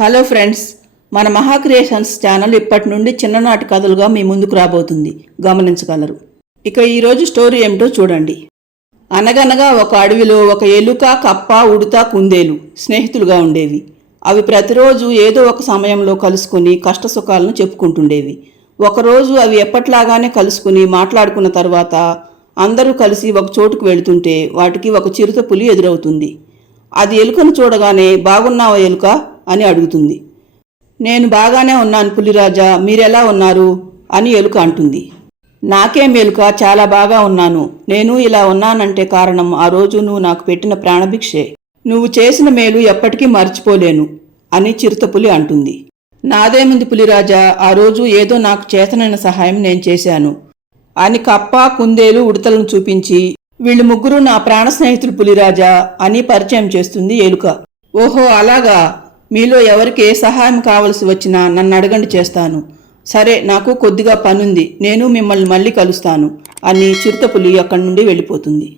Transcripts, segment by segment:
Hello friends మన మహా creations channel ఇప్పటి నుండి చిన్ననాటి కథలుగా మీ ముందుకు రాబోతుంది. గమనించగలరు. ఇక ఈరోజు స్టోరీ ఏమిటో చూడండి. అనగనగా ఒక అడవిలో ఒక ఎలుక కప్ప ఉడత కుందేలు స్నేహితులుగా ఉండేవి. అవి ప్రతిరోజు ఏదో ఒక సమయంలో కలుసుకుని కష్టసుఖాలను చెప్పుకుంటుండేవి. ఒకరోజు అవి ఎప్పట్లాగానే కలుసుకుని మాట్లాడుకున్న తర్వాత అందరూ కలిసి ఒక చోటుకు వెళుతుంటే వాటికి ఒక చిరుత పులి ఎదురవుతుంది. అది ఎలుకను చూడగానే బాగున్నావా ఎలుక? అని అడుగుతుంది. నేను బాగానే ఉన్నాను పులిరాజా మీరెలా ఉన్నారు? అని ఎలుక అంటుంది. నాకేం ఎలుక చాలా బాగా ఉన్నాను. నేను ఇలా ఉన్నానంటే కారణం ఆ రోజు నువ్వు నాకు పెట్టిన ప్రాణభిక్షే. నువ్వు చేసిన మేలు ఎప్పటికీ మర్చిపోలేను అని చిరుతపులి అంటుంది. నాదేముంది పులిరాజా ఆ రోజు ఏదో నాకు చేతనైన సహాయం నేను చేశాను. అని కప్ప కుందేలు ఉడతలను చూపించి వీళ్ళు ముగ్గురు నా ప్రాణ స్నేహితులు పులిరాజా అని పరిచయం చేస్తుంది ఎలుక. ఓహో అలాగా? మీలో ఎవరికి ఏ సహాయం కావలసి వచ్చినా నన్ను అడగండి చేస్తాను. సరే నాకు కొద్దిగా పనుంది. నేను మిమ్మల్ని మళ్ళీ కలుస్తాను. అని చిరుతపులి అక్కడి నుండి వెళ్ళిపోతుంది.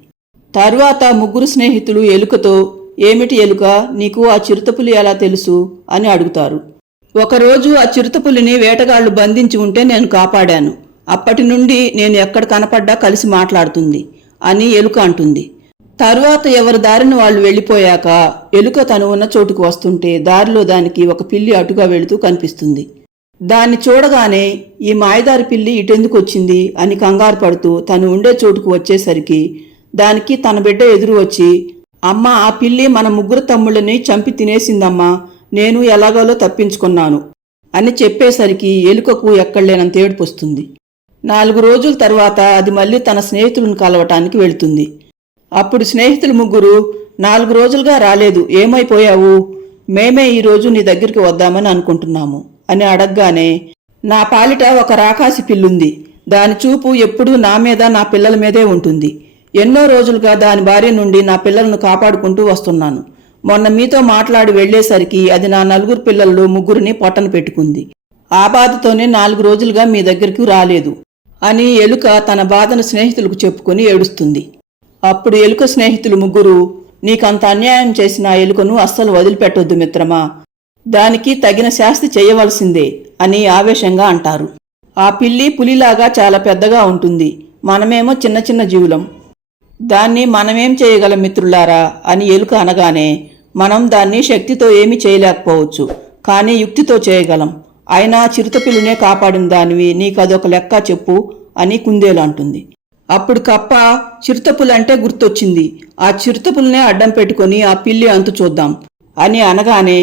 తరువాత ముగ్గురు స్నేహితులు ఎలుకతో ఏమిటి ఎలుక? నీకు ఆ చిరుతపులి ఎలా తెలుసు? అని అడుగుతారు. ఒకరోజు ఆ చిరుతపులిని వేటగాళ్ళు బంధించి ఉంటే నేను కాపాడాను. అప్పటి నుండి నేను ఎక్కడ కనపడ్డా కలిసి మాట్లాడుతుంది అని ఎలుక అంటుంది. తరువాత ఎవరి దారిని వాళ్ళు వెళ్ళిపోయాక ఎలుక తను ఉన్న చోటుకు వస్తుంటే దారిలో దానికి ఒక పిల్లి అటుగా వెళుతూ కనిపిస్తుంది. దాన్ని చూడగానే ఈ మాయదారి పిల్లి ఇటెందుకు వచ్చింది అని కంగారు పడుతూ తను ఉండే చోటుకు వచ్చేసరికి దానికి తన బిడ్డ ఎదురు వచ్చి అమ్మ ఆ పిల్లి మన ముగ్గురు తమ్ముళ్ళని చంపి తినేసిందమ్మా నేను ఎలాగోలో తప్పించుకున్నాను అని చెప్పేసరికి ఎలుకకు ఎక్కడలేనంత ఏడుపు వస్తుంది. నాలుగు రోజుల తర్వాత అది మళ్ళీ తన స్నేహితులను కలవటానికి వెళుతుంది. అప్పుడు స్నేహితులు ముగ్గురు నాలుగు రోజులుగా రాలేదు ఏమైపోయావు? మేమే ఈరోజు నీ దగ్గరికి వద్దామని అనుకుంటున్నాము అని అడగగానే నా పాలిట ఒక రాకాసి పిల్లుంది. దాని చూపు ఎప్పుడూ నా మీద నా పిల్లల మీదే ఉంటుంది. ఎన్నో రోజులుగా దాని భార్య నుండి నా పిల్లలను కాపాడుకుంటూ వస్తున్నాను. మొన్న మీతో మాట్లాడి వెళ్ళేసరికి అది నా నలుగురు పిల్లల్లో ముగ్గురిని పొట్టన పెట్టుకుంది. ఆ బాధతోనే నాలుగు రోజులుగా మీ దగ్గరికి రాలేదు అని ఎలుక తన బాధను స్నేహితులకు చెప్పుకొని ఏడుస్తుంది. అప్పుడు ఎలుక స్నేహితులు ముగ్గురు నీకంత అన్యాయం చేసిన ఎలుకను అస్సలు వదిలిపెట్టొద్దు మిత్రమా. దానికి తగిన శాస్తి చేయవలసిందే అని ఆవేశంగా అంటారు. ఆ పిల్లి పులిలాగా చాలా పెద్దగా ఉంటుంది. మనమేమో చిన్న చిన్న జీవులం. దాన్ని మనమేం చేయగలం మిత్రులారా అని ఎలుక అనగానే మనం దాన్ని శక్తితో ఏమీ చేయలేకపోవచ్చు కానీ యుక్తితో చేయగలం. అయినా చిరుతపిల్లునే కాపాడిన దానివి నీకదొక లెక్క చెప్పు అని కుందేలు అంటుంది. అప్పుడు కప్ప చిరుతపులంటే గుర్తొచ్చింది. ఆ చిరుతపుల్నే అడ్డం పెట్టుకొని ఆ పిల్లి అంతు చూద్దాం. అని అనగానే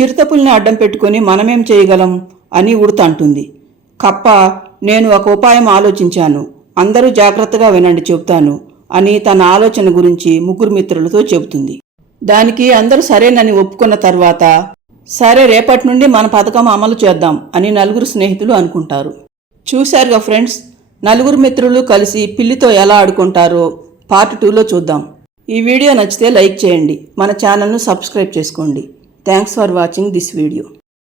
చిరుతపుల్ని అడ్డం పెట్టుకొని మనమేం చేయగలం? అని ఉడత అంటుంది. కప్ప నేను ఒక ఉపాయం ఆలోచించాను. అందరూ జాగ్రత్తగా వినండి చెప్తాను అని తన ఆలోచన గురించి ముగ్గురు మిత్రులతో చెబుతుంది. దానికి అందరూ సరేనని ఒప్పుకున్న తర్వాత సరే రేపటి నుండి మన పథకం అమలు చేద్దాం అని నలుగురు స్నేహితులు అనుకుంటారు. చూశారుగా ఫ్రెండ్స్ నలుగురు మిత్రులు కలిసి పిల్లితో ఎలా ఆడుకుంటారో పార్ట్ టూలో చూద్దాం. ఈ వీడియో నచ్చితే లైక్ చేయండి. మన ఛానల్ను సబ్స్క్రైబ్ చేసుకోండి. Thanks for watching this video.